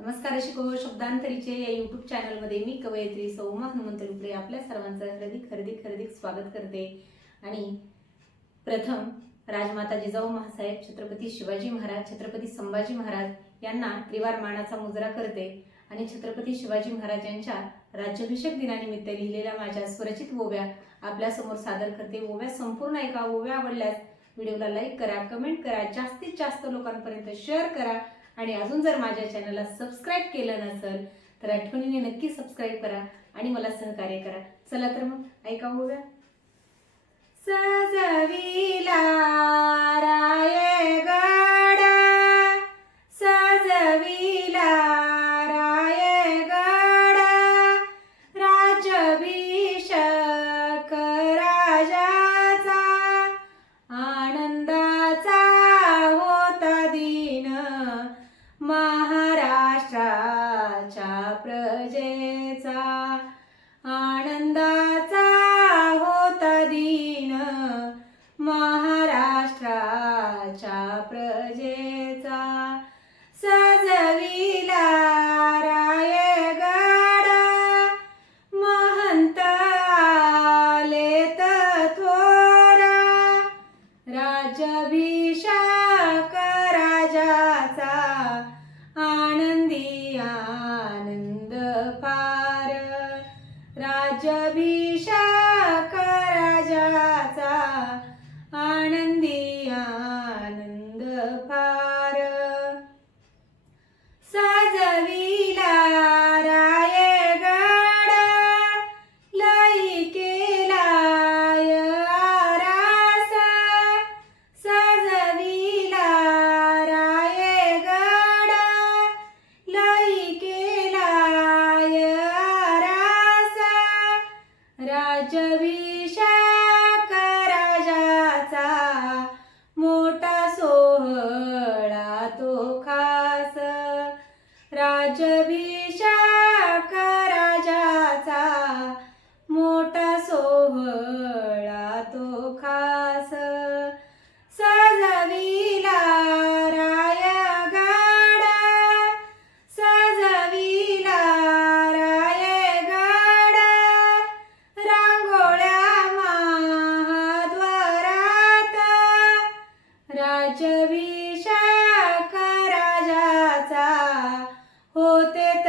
नमस्कार शिकव शब्दांतरीचे या युट्यूब चॅनलमध्ये मी कवयित्री सौमा हनुमंत लुकडे आपल्या सर्वांचं हृदिक हृदिक हृदिक स्वागत करते. आणि प्रथम राजमाता जिजाऊ महासाहेब छत्रपती शिवाजी महाराज छत्रपती संभाजी महाराज यांना त्रिवार मानाचा मुजरा करते. आणि छत्रपती शिवाजी महाराज यांच्या राज्याभिषेक दिनानिमित्त लिहिलेल्या माझ्या स्वरचित ओव्या आपल्यासमोर सादर करते. ओव्या संपूर्ण ऐका ओव्या आवडल्यास व्हिडिओला लाईक करा कमेंट करा जास्तीत जास्त लोकांपर्यंत शेअर करा. आणि अजून जर माझ्या चॅनलला सबस्क्राईब केलं नसेल तर आठवणीने नक्की सबस्क्राईब करा आणि मला सहकार्य करा. चला तर मग ऐका होऊया सजविला. महाराष्ट्राच्या प्रजेचा आनंदाचा होता दिन महाराष्ट्राच्या प्रजेचा राज्याभिषेक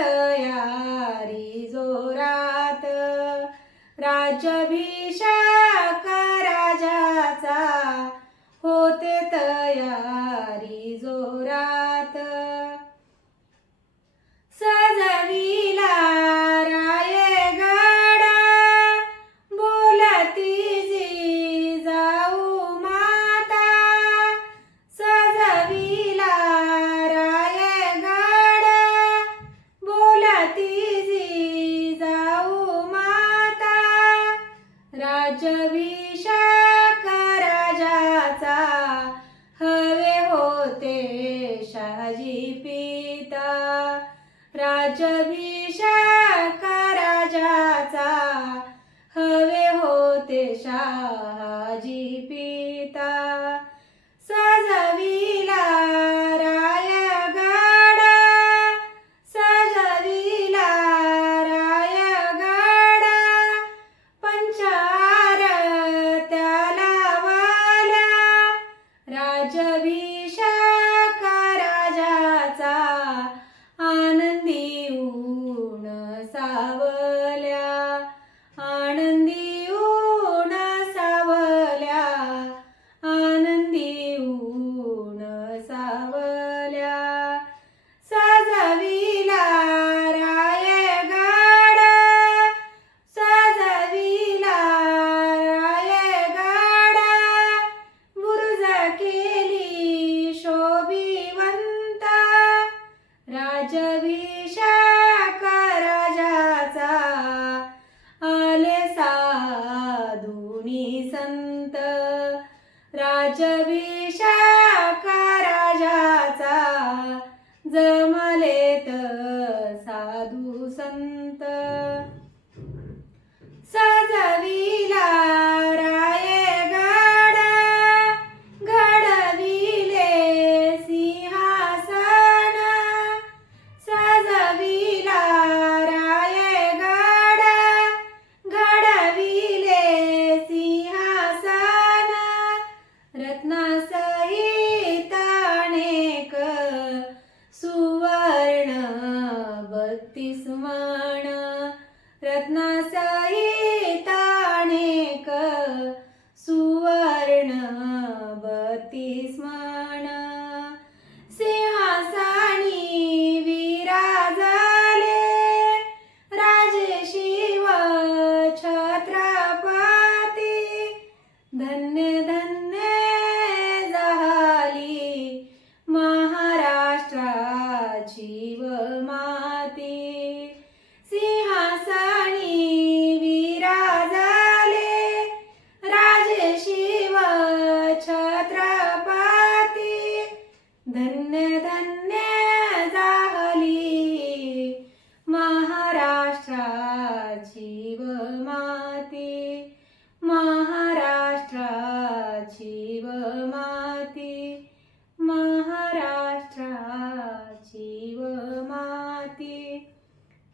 तयारी जोरा राज्याभिषेक राजाचा. हवे होते शहाजी पिता. राज्याभिषेक राजाचा. हवे होते शा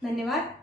धन्यवाद.